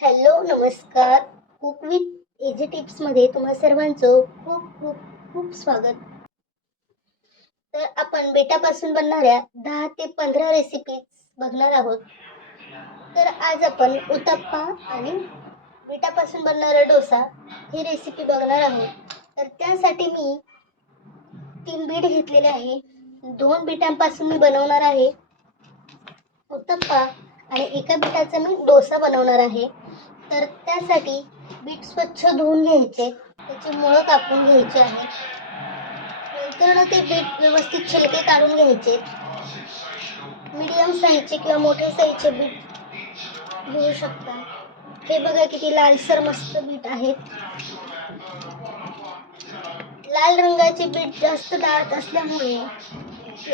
Hello नमस्कार. Cook with easy टिप्समध्ये तुम्हा सर्वांचं खूप खूप खूप स्वागत. तर आपण बेटापासून बनणाऱ्या 10 ते 15 रेसिपीज बघणार आहोत. तर आज आपण उत्तप्पा आणि बेटापासून बनणारा डोसा ही रेसिपी बघणार आहोत. तर त्यासाठी मी 3 बीट घेतलेले आहे. 2 बीटांपासून मी बनवणार आहे उत्तप्पा आणि एका बीटाचा मी डोसा बनवणार आहे. तर त्यासाठी बीट स्वच्छ धुवून घ्यायचे, त्याची मुळं कापून घ्यायची आहे. नंतर ते बीट व्यवस्थित छिलके काढून घ्यायचे. मीडियम साईजचे किंवा मोठे साईजचे बीट घेऊ शकता. हे बघा किती लालसर मस्त बीट आहेत. लाल रंगाचे बीट जास्त डार्क असल्यामुळे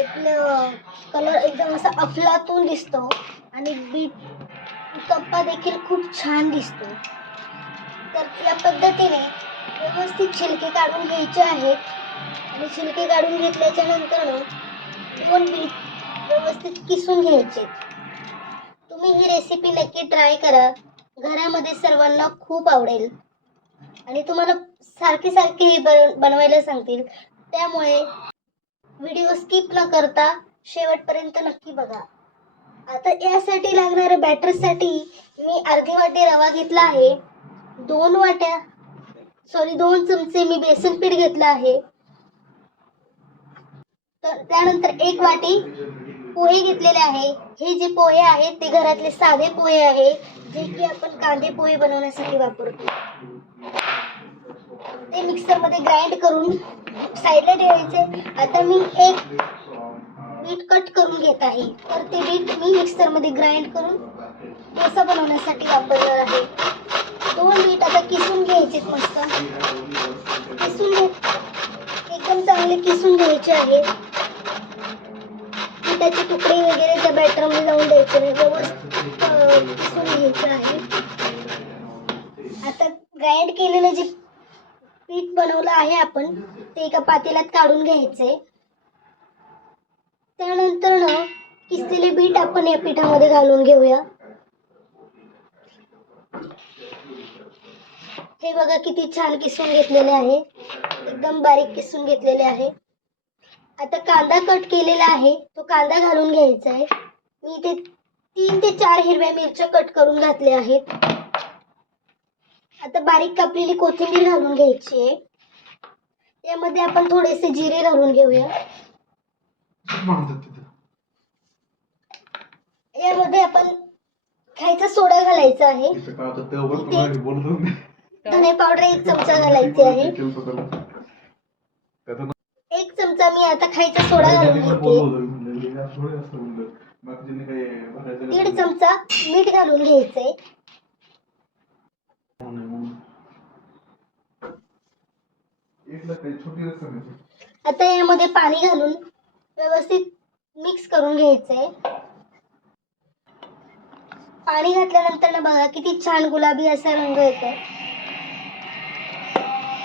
आपलं कलर एकदम असा अफलातून दिसतो आणि बीट उत्तप्पा देखील खूप छान दिसतो. तर या पद्धतीने व्यवस्थित छिलके काढून घ्यायचे आहेत आणि छिलके काढून घेतल्याच्या नंतर 2 बीट व्यवस्थित किसून घ्यायचे. तुम्ही ही रेसिपी नक्की ट्राय करा. घरामध्ये सर्वांना खूप आवडेल आणि तुम्हाला सारखे सारखे बनवायला सांगतील. त्यामुळे व्हिडिओ स्किप न करता शेवटपर्यंत नक्की बघा. आता यासाठी लागणाऱ्या बॅटरसाठी मी अर्धी वाटी रवा घेतला आहे. 2 चमचे मी बेसन पीठ घेतलं आहे. तर त्यानंतर 1 वाटी पोहे घेतलेले आहे. हे जे पोहे आहेत ते घरातले साधे पोहे आहे, जे की आपण कांदे पोहे बनवण्यासाठी वापरतो. ते मिक्सरमध्ये ग्राइंड करून साईडला ठेवायचे. आता मी एक बीट कट करून घेत आहे. तर ते बीट मी मिक्सरमध्ये ग्राइंड करून डोसा बनवण्यासाठी वापरणार आहे. 2 बीट आता किसून घ्यायचे मस्त. एकदम चांगले किसून घ्यायचे आहे. बीटाचे तुकडे वगैरे त्या बॅटरमध्ये लावून द्यायचे नाही, व्यवस्थित किसून घ्यायचे आहे. आता ग्राइंड केलेलं जे पीठ बनवलं आहे आपण ते एका पातेल्यात काढून घ्यायचे. त्यानंतर किसलेले बीट आपण या पिठामध्ये घालून घेऊया. हे बघा किती छान किसून घेतलेले आहे, एकदम बारीक किसून घेतलेले आहे. आता कांदा कट केलेला आहे, तो कांदा घालून घ्यायचा आहे. मी इथे 3 ते 4 हिरव्या मिरच्या कट करून घातल्या आहेत. आता बारीक कापलेली कोथिंबीर घालून घ्यायची आहे. यामध्ये आपण थोडेसे जिरे घालून घेऊया. यामध्ये आपण खायचा सोडा घालायचा आहे. धने पावडर 1 चमचा घालायची आहे. 1 चमचा मी आता खायचा सोडा घालून घेते. 1.5 चमचा मीठ घालून घ्यायचंय. आता यामध्ये पाणी घालून व्यवस्थित मिक्स करून घ्यायचंय. पाणी घातल्यानंतर बघा किती छान गुलाबी असा रंग येतो.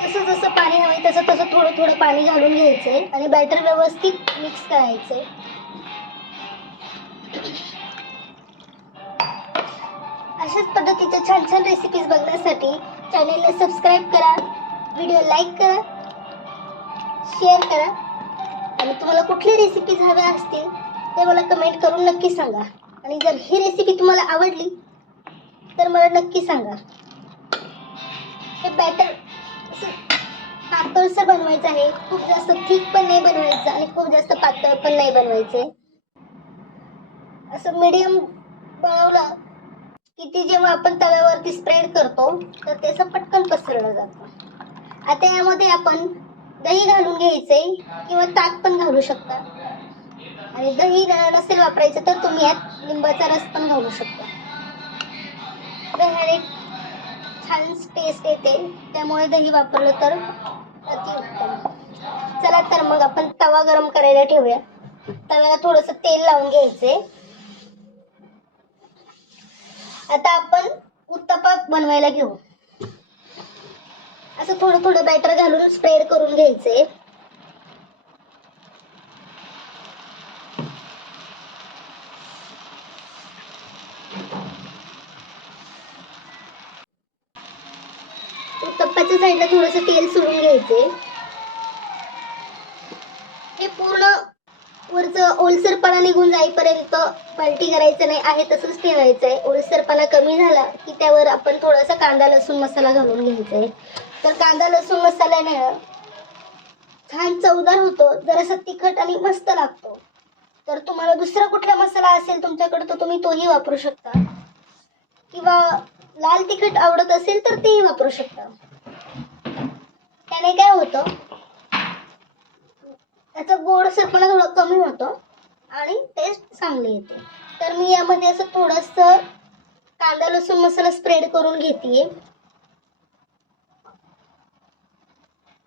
जसं जसं पाणी हवंय तसं थोडं थोडं पाणी घालून घ्यायचंय आणि बॅटर व्यवस्थित मिक्स करायचंय. अशाच पद्धतीच्या छान छान रेसिपीज बघण्यासाठी चॅनेलला सबस्क्राईब करा, व्हिडिओ लाईक करा, शेअर करा आणि तुम्हाला कुठली रेसिपीज हव्या असतील ते मला कमेंट करून नक्की सांगा. आणि जर ही रेसिपी तुम्हाला आवडली तर मला नक्की सांगा. हे बॅटर पातळसर बनवायचं आहे, खूप जास्त थिक पण नाही बनवायचं आणि खूप जास्त पातळ पण नाही बनवायचे. असं मीडियम बनवलं की ती जेव्हा आपण तव्यावरती स्प्रेड करतो तर त्याचं पटकन पसरलं जातं. आता यामध्ये आपण दही घालून घ्यायचे किंवा ताक पण घालू शकता. आणि दही नसेल वापरायचं तर तुम्ही यात लिंबाचा रस पण घालू शकता. दह्याने छान टेस्ट येते, त्यामुळे दही वापरलं तर अतिउत्तम. चला तर मग आपण तवा गरम करायला ठेवूया. तव्याला थोडंसं तेल लावून घ्यायचे. आता आपण उत्तप्पा बनवायला घेऊ. असं थोडं थोडं बॅटर घालून स्प्रेड करून घ्यायचे. उत्तप्पाच्या साईडला थोडंसं तेल सोडून घ्यायचे. हे पूर्ण वरचं ओलसरपणा निघून जाईपर्यंत पलटी करायचं नाही आहे, तसंच ठेवायचं आहे. ओलसरपणा कमी झाला की त्यावर आपण थोडासा कांदा लसूण मसाला घालून घ्यायचा आहे. तर कांदा लसूण मसाल्याने छान चवदार होतो, जरासा तिखट आणि मस्त लागतो. तर तुम्हाला दुसरा कुठला मसाला असेल तुमच्याकडे तर तुम्ही तोही वापरू शकता, किंवा लाल तिखट आवडत असेल तर तेही वापरू शकता. त्याने काय होतं, त्याचा गोडसरपणा थोडा कमी होतो आणि टेस्ट चांगली येते. तर मी यामध्ये असं थोडंसं कांदा लसूण मसाला स्प्रेड करून घेते.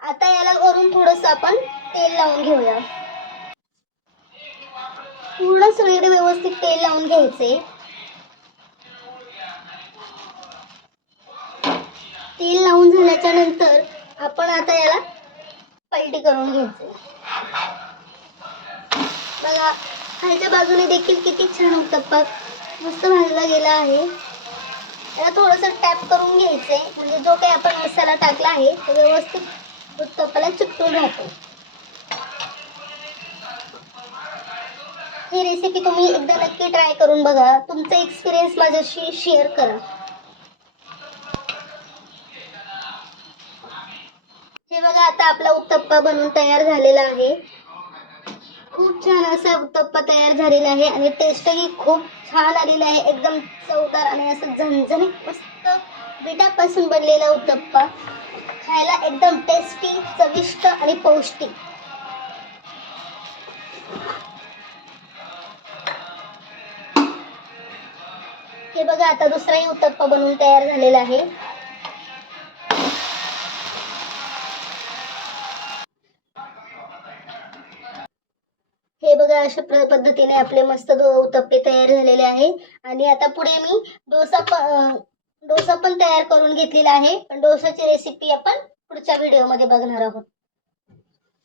आता याला वरून थोडंसं आपण तेल लावून घेऊया. पूर्ण सगळीकडे व्यवस्थित तेल लावून घ्यायचे. तेल लावून झाल्याच्या नंतर आपण आता याला पलटी करून घ्यायचे. बघा, खालच्या बाजूने देखील किती छान उत्तप्पा मस्त भाजला गेला आहे. याला थोडंसं टॅप करून घ्यायचंय, म्हणजे जो काही आपण मसाला टाकला आहे तो व्यवस्थित उत्तप्पाला चिकटून राहतो. ही रेसिपी तुम्ही एकदा नक्की ट्राय करून बघा. तुमचा एक्सपिरियन्स माझ्याशी शेअर करा. हे बघा, आता आपला उत्तप्पा बनवून तयार झालेला आहे. खूप छान असा उत्तप्पा तयार झालेला आहे आणि टेस्टही खूप छान आलेला आहे. एकदम चवदार आणि असं झणझणीत मस्त पिठापासून बनलेला उत्तप्पा, खायला एकदम टेस्टी, चविष्ट आणि पौष्टिक. हे बघा, आता दुसराही उत्तप्पा बनवून तयार झालेला आहे. हे बघा, अशा पद्धतीने आपले मस्त उत्तप्पे तयार झालेले आहे. आणि आता पुढे मी डोसा पण तयार करून घेतलेला आहे. पण डोसाची रेसिपी आपण पुढच्या व्हिडिओमध्ये बघणार आहोत.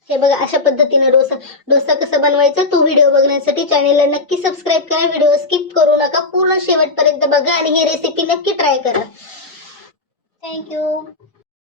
हे बघा, अशा पद्धतीने डोसा कसा बनवायचा तो व्हिडिओ बघण्यासाठी चॅनेलला नक्की सबस्क्राईब करा. व्हिडिओ स्किप करू नका, पूर्ण शेवटपर्यंत बघा आणि ही रेसिपी नक्की ट्राय करा. थँक्यू.